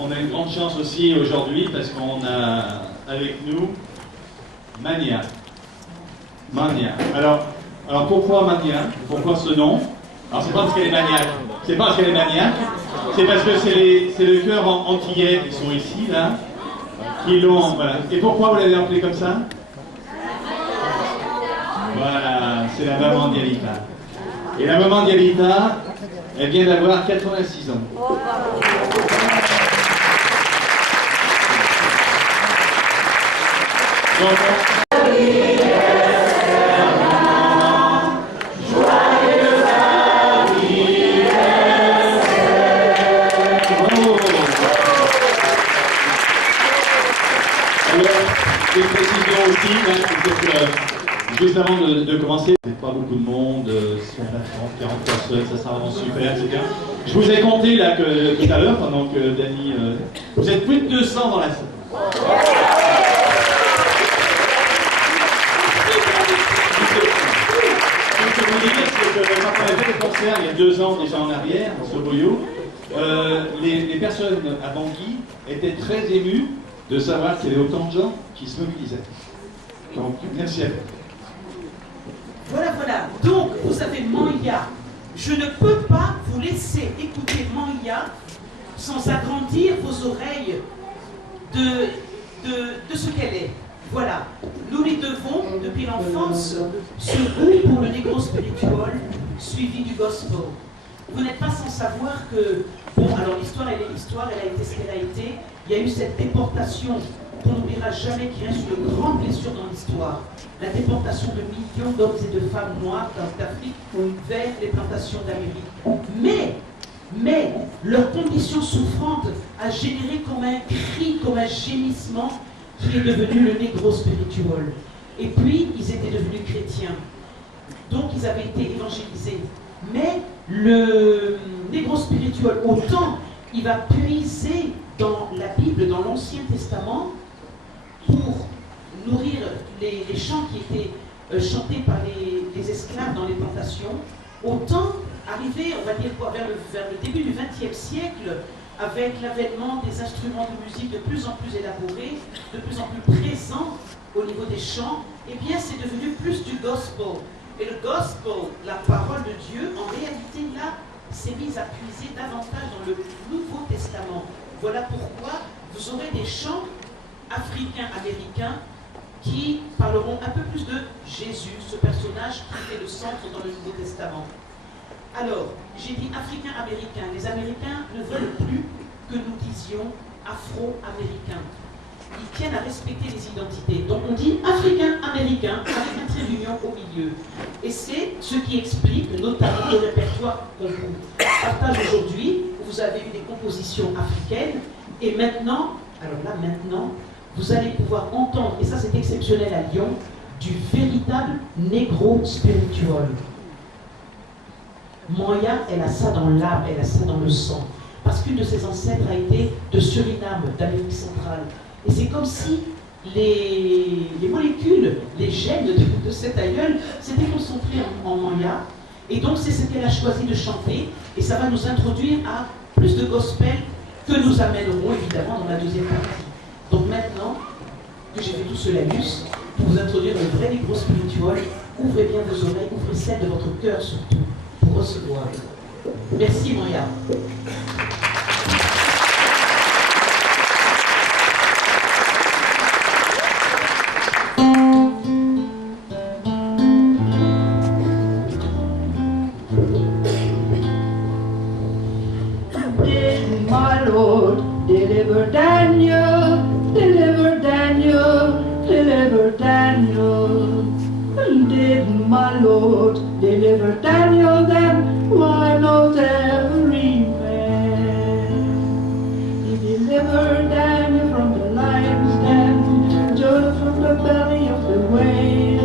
On a une grande chance aussi aujourd'hui parce qu'on a avec nous Mania. Mania. Alors pourquoi Mania? Pourquoi ce nom? Alors c'est pas parce qu'elle est maniaque. C'est pas parce qu'elle est maniaque. C'est parce que c'est le chœur antillais qui sont ici, là, qui l'ont. Voilà. Et pourquoi vous l'avez appelé comme ça? Voilà, c'est la maman d'Yalita. Et la maman d'Yalita, elle vient d'avoir 86 ans. Donc, des précisions aussi, juste avant de commencer, il n'y a pas beaucoup de monde, si on a 30, 40 personnes, ça sera vraiment super, etc. Je vous ai compté là tout à l'heure, pendant que Dany... vous êtes plus de 200 dans la salle. Ce que je veux dire, c'est que quand on avait fait le concert il y a 2 ans déjà en arrière, à Soboyo, les personnes à Bangui étaient très émues de savoir qu'il y avait autant de gens qui se mobilisaient. Donc, merci à vous. Voilà. Donc, vous avez Manya. Je ne peux pas vous laisser écouter Manya sans agrandir vos oreilles de ce qu'elle est. Voilà. Nous lui devons, depuis l'enfance, ce goût pour le négro spirituel suivi du gospel. Vous n'êtes pas sans savoir que, bon, alors l'histoire, elle est l'histoire, elle a été ce qu'elle a été. Il y a eu cette déportation qu'on n'oubliera jamais, qui reste une grande blessure dans l'histoire. La déportation de millions d'hommes et de femmes noires d'Afrique vers les plantations d'Amérique. Mais leur condition souffrante a généré comme un cri, comme un gémissement qui est devenu le négro spirituel. Et puis, ils étaient devenus chrétiens. Donc, ils avaient été évangélisés. Mais le négro spirituel, autant il va puiser dans la Bible, dans l'Ancien Testament, pour nourrir les chants qui étaient chantés par les esclaves dans les plantations, autant arrivé, on va dire quoi, vers le début du XXe siècle, avec l'avènement des instruments de musique de plus en plus élaborés, de plus en plus présents au niveau des chants, eh bien c'est devenu plus du gospel. Et le gospel, la parole de Dieu, en réalité là, s'est mise à puiser davantage dans le Nouveau Testament. Voilà pourquoi vous aurez des chants africains-américains qui parleront un peu plus de Jésus, ce personnage qui est le centre dans le Nouveau Testament. Alors, j'ai dit africains-américains. Les Américains ne veulent plus que nous disions afro-américains. Ils tiennent à respecter les identités. Donc on dit africain-américain avec un trait d'union au milieu. Et c'est ce qui explique notamment le répertoire qu'on vous partage aujourd'hui. Vous avez eu des compositions africaines et maintenant, vous allez pouvoir entendre, et ça c'est exceptionnel à Lyon, du véritable négro spirituel. Manya, elle a ça dans l'âme, elle a ça dans le sang. Parce qu'une de ses ancêtres a été de Suriname, d'Amérique centrale. Et c'est comme si les molécules, les gènes de cet aïeul s'étaient concentrés en Manya. Et donc c'est ce qu'elle a choisi de chanter. Et ça va nous introduire à plus de gospel que nous amènerons évidemment dans la deuxième partie. Donc maintenant que j'ai fait tout ce laïus, pour vous introduire le vrai négro spirituel, ouvrez bien vos oreilles, ouvrez celles de votre cœur surtout, pour recevoir. Merci Manya. Lord, deliver Daniel, deliver Daniel, deliver Daniel. Did my Lord deliver Daniel, then why not every man? He delivered Daniel from the lion's den, Jonah from the belly of the whale,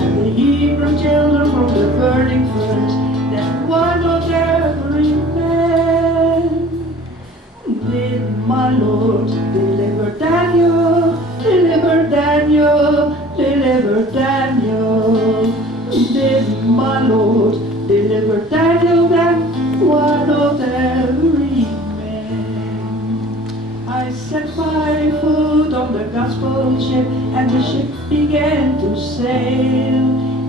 and the Hebrew children from the burning furnace, then why not every man? Did my Lord deliver Daniel, deliver Daniel, deliver Daniel? Did my Lord deliver Daniel, then why not every man? I set my foot on the gospel ship, and the ship began to sail,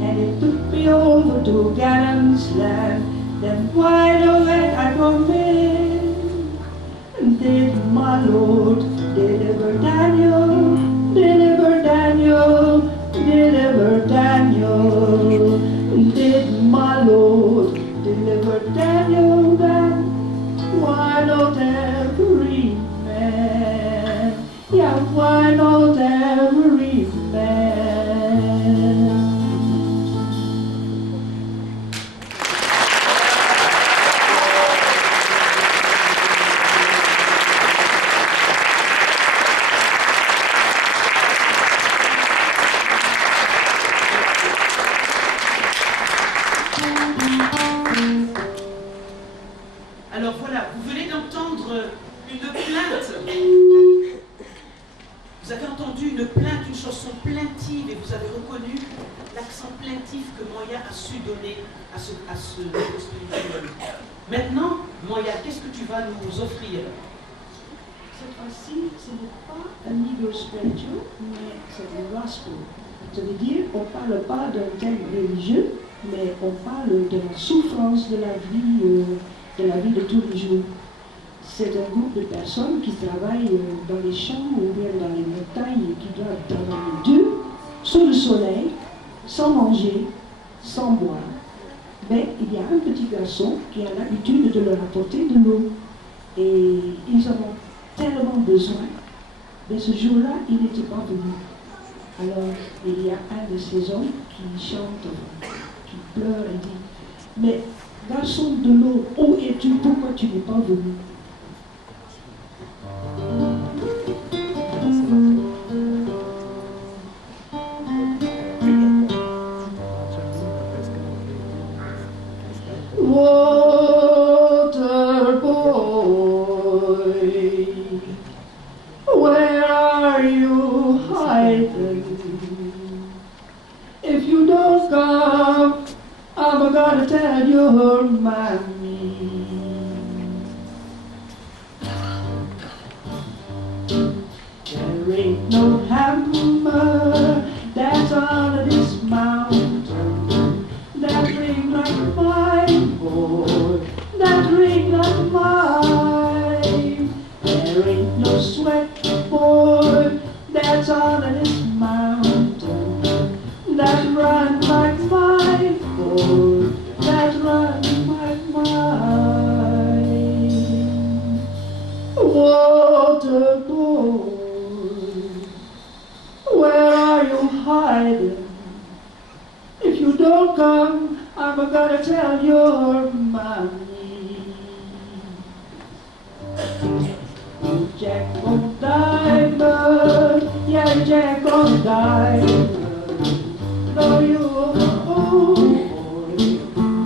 and it took me over to Gannon's land, then wide awake I promised. Did my Lord deliver Daniel, deliver Daniel, deliver Daniel? Did my Lord deliver Daniel, then why not every man? Yeah, why not every man? Alors voilà, vous venez d'entendre une plainte. Vous avez entendu une plainte, une chanson plaintive, et vous avez reconnu l'accent plaintif que Moya a su donner à ce niveau spirituel. Maintenant, Moya, qu'est-ce que tu vas nous offrir? Cette fois-ci, ce n'est pas un niveau spirituel, mais c'est le gospel. Ça veut dire qu'on ne parle pas d'un thème religieux, mais on parle de la souffrance de la vie de tous les jours. C'est un groupe de personnes qui travaillent dans les champs ou bien dans les montagnes et qui doivent travailler dur, sous le soleil, sans manger, sans boire. Mais il y a un petit garçon qui a l'habitude de leur apporter de l'eau. Et ils en ont tellement besoin. Mais ce jour-là, il n'était pas venu. Alors, il y a un de ces hommes qui chante, qui pleure et dit, mais garçon de l'eau, où es-tu? Pourquoi tu n'es pas venu? Water boy, where are you hiding? If you don't come, I'm gonna tell your mommy. There ain't no hammer that's on this mountain that ring like mine, boy, that ring like mine. There ain't no sweat, boy, that's on this mountain that run like mine, boy, that run like mine. Water boy, where are you hiding? If you don't come, I'm gonna tell your mommy. Jack on Diamond, yeah, Jack on Diamond. Know you a fool,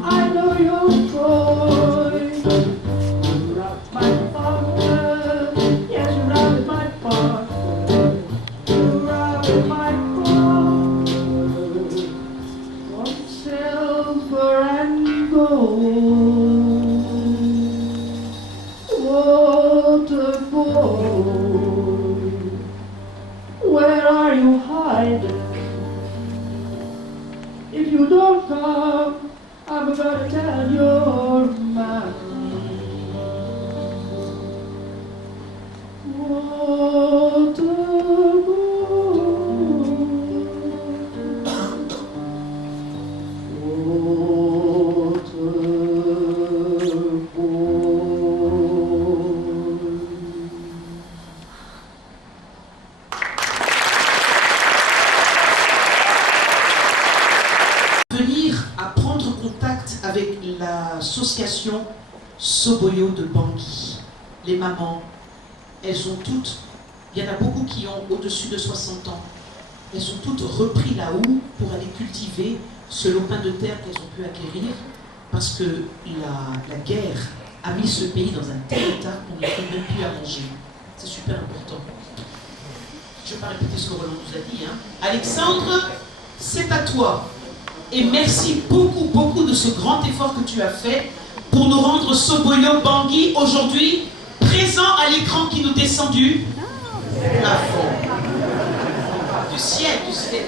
I know you're Troy. You rock my partner, yes, you rock my partner. You rock my partner. From silver and gold. Water boy, where are you hiding? Soboyo de Bangui. Les mamans, elles ont toutes, il y en a beaucoup qui ont au-dessus de 60 ans, elles ont toutes repris la houe pour aller cultiver ce lopin de terre qu'elles ont pu acquérir, parce que la guerre a mis ce pays dans un tel état qu'on ne peut même plus à manger. C'est super important. Je ne vais pas répéter ce que Roland nous a dit. Hein. Alexandre, c'est à toi. Et merci beaucoup, beaucoup de ce grand effort que tu as fait pour nous rendre Soboyo Bangui aujourd'hui présent à l'écran qui nous descend du plafond. Du ciel, du ciel.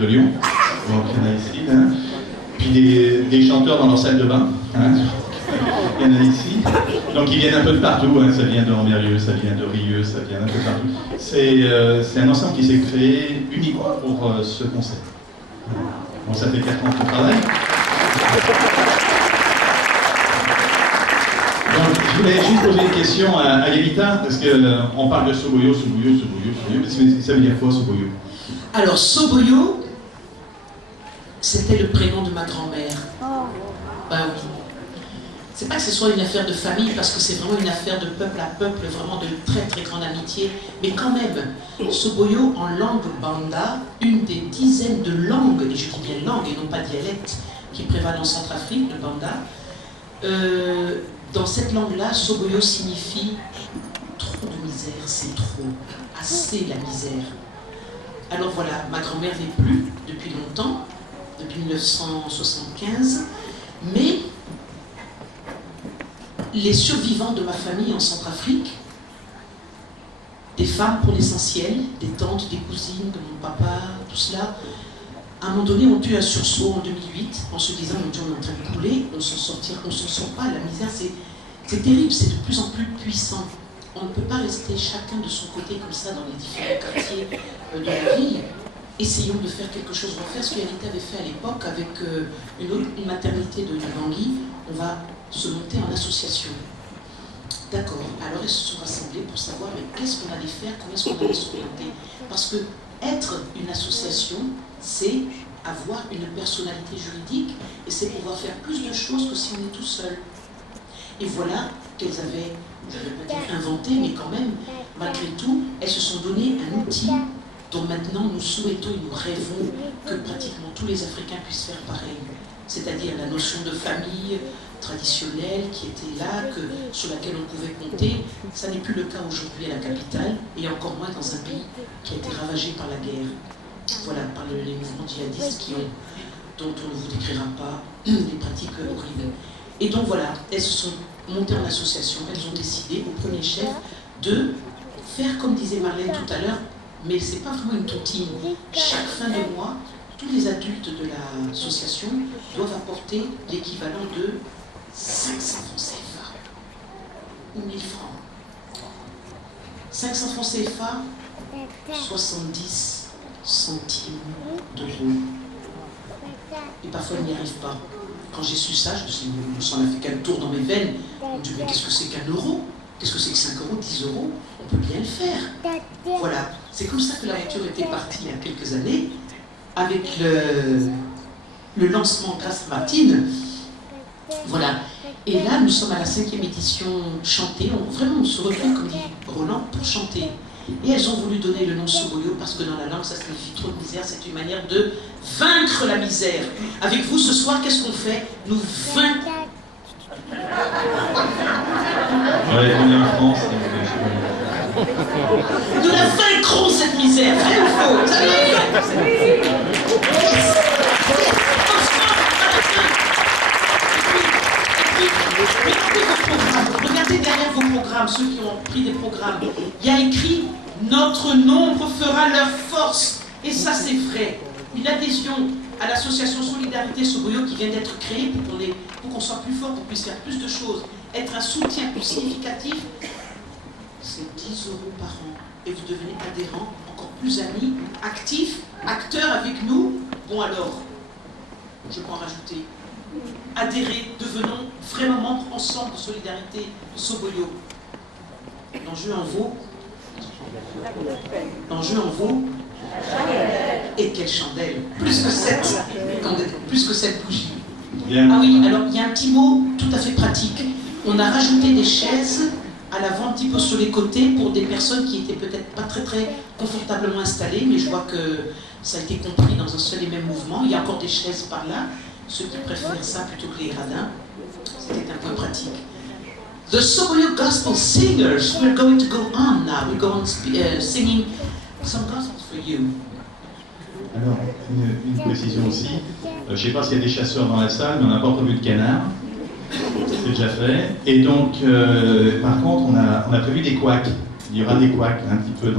de Lyon, donc il y en a ici, hein. Puis des chanteurs dans leur salle de bain, hein. Il y en a ici, donc ils viennent un peu de partout, hein. Ça vient de Ambérieux, ça vient de Rieux, ça vient un peu de partout. C'est un ensemble qui s'est créé uniquement pour ce concert. Bon, ça fait 4 ans qu'on travaille. Donc, je voulais juste poser une question à Yelita, parce qu'on parle de Soboyo, mais ça veut dire quoi, Soboyo? Alors, Soboyo, c'était le prénom de ma grand-mère. Ben oui. C'est pas que ce soit une affaire de famille, parce que c'est vraiment une affaire de peuple à peuple, vraiment de très très grande amitié. Mais quand même, Soboyo en langue banda, une des dizaines de langues, et je dis bien langue et non pas dialecte, qui prévalent en Centrafrique, le banda, dans cette langue-là, Soboyo signifie trop de misère, c'est trop, assez la misère. Alors voilà, ma grand-mère n'est plus depuis longtemps, depuis 1975, mais les survivants de ma famille en Centrafrique, des femmes pour l'essentiel, des tantes, des cousines de mon papa, tout cela, à un moment donné ont eu un sursaut en 2008 en se disant mon Dieu, on est en train de couler, on s'en sortira, on s'en sort pas, la misère c'est terrible, c'est de plus en plus puissant. On ne peut pas rester chacun de son côté comme ça dans les différents quartiers de la ville. Essayons de faire quelque chose. On va faire ce qu'Yanita avait fait à l'époque avec une maternité de Bangui. On va se monter en association. D'accord. Alors ils se sont rassemblés pour savoir mais qu'est-ce qu'on allait faire, comment est-ce qu'on allait s'orienter. Parce que être une association, c'est avoir une personnalité juridique et c'est pouvoir faire plus de choses que si on est tout seul. Et voilà qu'elles avaient, je ne vais pas dire inventé, mais quand même, malgré tout, elles se sont donné un outil dont maintenant nous souhaitons et nous rêvons que pratiquement tous les Africains puissent faire pareil. C'est-à-dire la notion de famille traditionnelle qui était là, sur laquelle on pouvait compter. Ça n'est plus le cas aujourd'hui à la capitale, et encore moins dans un pays qui a été ravagé par la guerre. Voilà, par les mouvements djihadistes dont on ne vous décrira pas les pratiques horribles. Et donc voilà, elles se sont montées en association, elles ont décidé au premier chef de faire comme disait Marlène tout à l'heure, mais c'est pas vraiment une tontine. Chaque fin de mois, tous les adultes de l'association doivent apporter l'équivalent de 500 francs CFA ou 1000 francs. 500 francs CFA, 70 centimes d'euros. Et parfois, il n'y arrive pas. Quand j'ai su ça, je me suis dit, ça n'a fait qu'un tour dans mes veines. Je me dis, mais qu'est-ce que c'est qu'un euro? Qu'est-ce que c'est que 5 euros, 10 euros? On peut bien le faire. Voilà. C'est comme ça que l'aventure était partie il y a quelques années, avec le lancement grâce à Martine. Voilà. Et là, nous sommes à la 5e édition chantée. Vraiment, on se retrouve, comme dit Roland, pour chanter. Et elles ont voulu donner le nom Soboyo parce que dans la langue, ça signifie trop de misère. C'est une manière de vaincre la misère. Avec vous, ce soir, qu'est-ce qu'on fait? Nous vaincons. Ouais, on est en France. Nous la vaincrons, cette misère. Vrai ou faux? Vous savez? Regardez derrière vos programmes, ceux qui ont pris des programmes. Il y a écrit « Notre nombre fera leur force ». Et ça, c'est vrai. Une adhésion à l'association Solidarité Soboyo qui vient d'être créée pour qu'on soit plus fort, qu'on puisse faire plus de choses, être un soutien plus significatif, c'est 10 euros par an. Et vous devenez adhérent, encore plus amis, actifs, acteurs avec nous. Bon alors, je peux en rajouter. Adhérez, devenons vraiment membres ensemble de Solidarité de Soboyo. L'enjeu en vaut. L'enjeu en vaut. Et quelle chandelle! Plus que cette bougie. Bien. Ah oui, alors il y a un petit mot tout à fait pratique. On a rajouté des chaises à l'avant, un petit peu sur les côtés, pour des personnes qui étaient peut-être pas très très confortablement installées, mais je vois que ça a été compris dans un seul et même mouvement. Il y a encore des chaises par là. Ceux qui préfèrent ça plutôt que les gradins, c'était un point pratique. The Soboyo Gospel Singers, we're going to go on now. We're going singing some gospels for you. Alors, une précision aussi. Je ne sais pas s'il y a des chasseurs dans la salle, mais on n'a pas prévu de canard. C'est déjà fait. Et donc, par contre, on a prévu des couacs. Il y aura des couacs un petit peu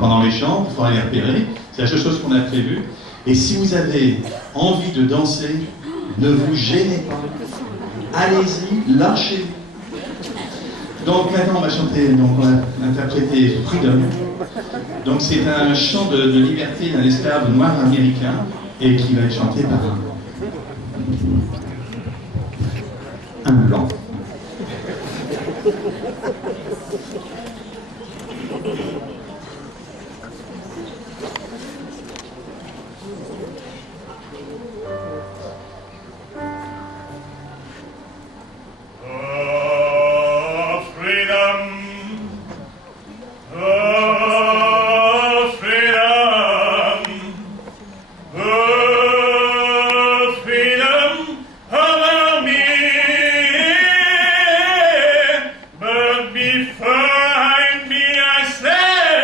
pendant les chants. Il faudra les repérer. C'est la seule chose qu'on a prévue. Et si vous avez envie de danser, ne vous gênez pas. Allez-y, lâchez-vous. Donc maintenant on va chanter, donc on va interpréter Freedom. Donc c'est un chant de liberté d'un esclave noir américain et qui va être chanté par Un blanc. Before I be, I said.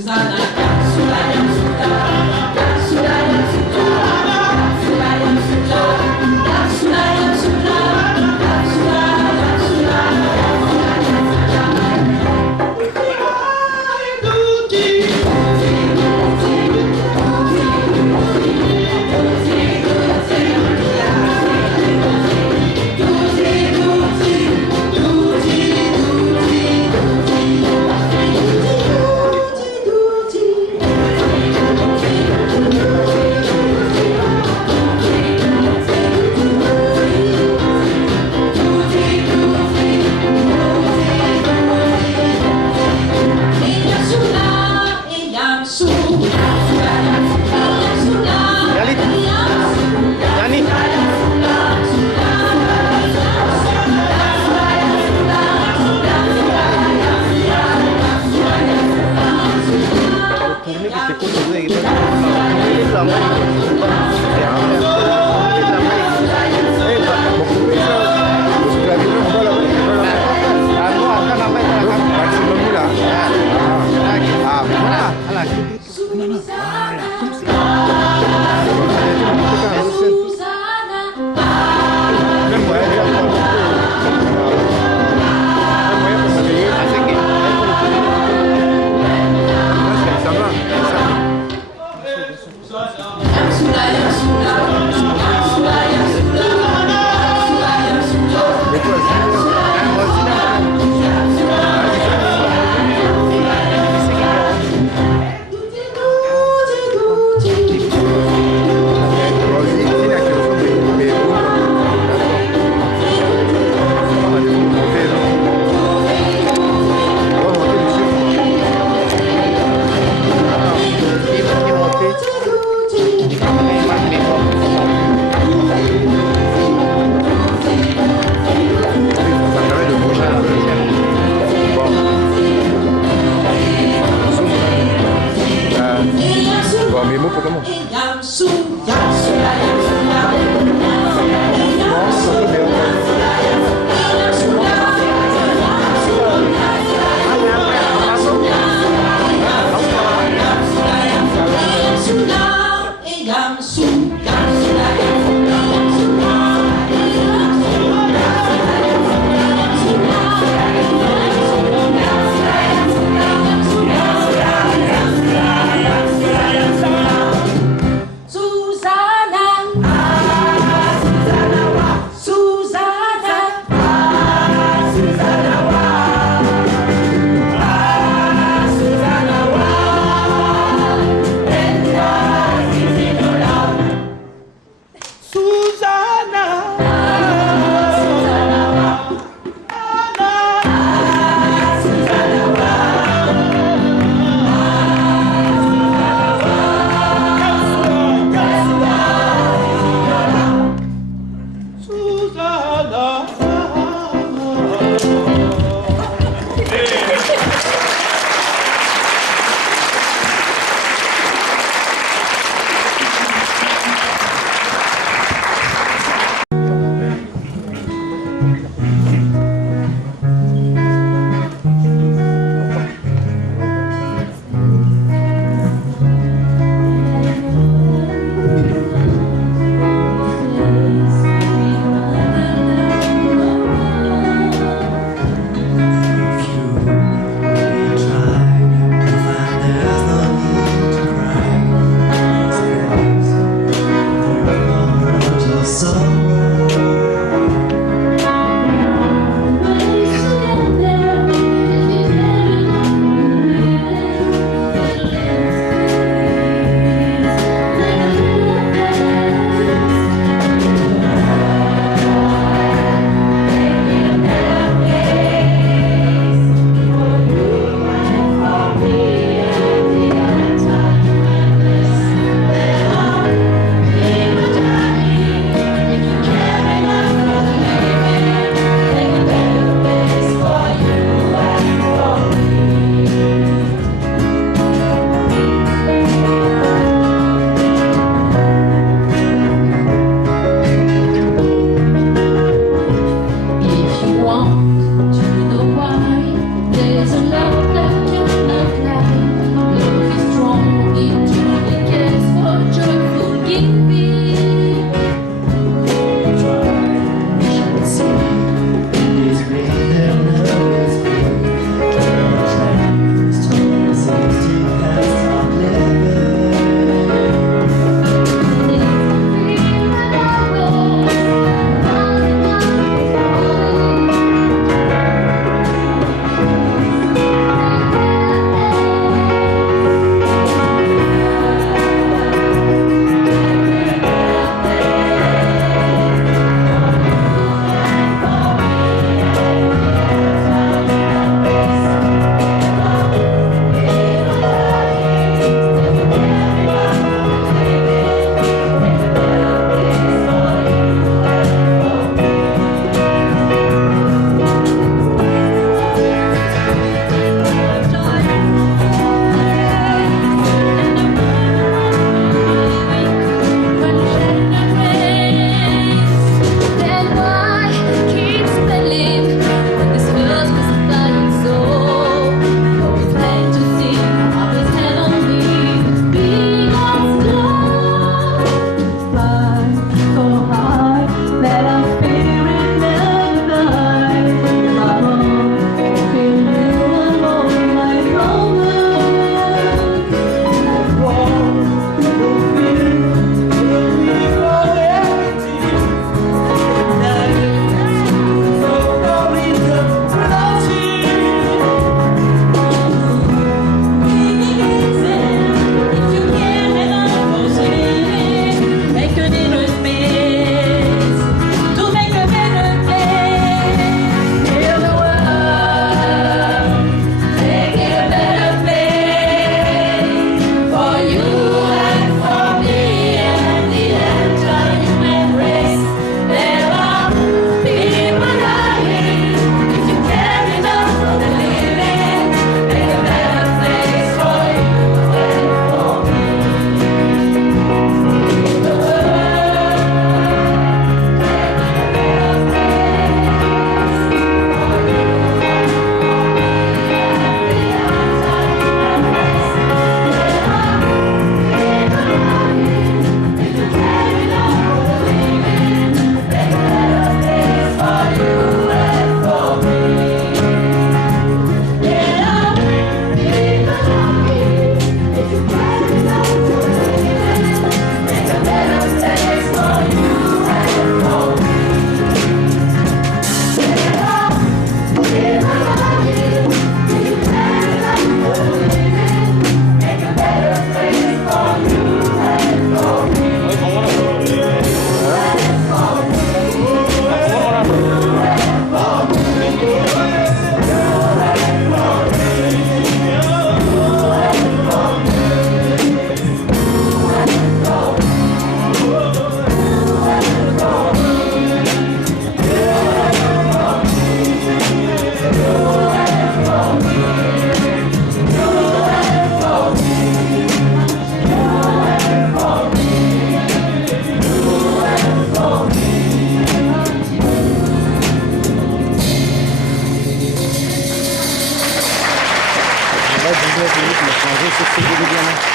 Susanna.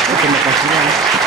Terima kasih.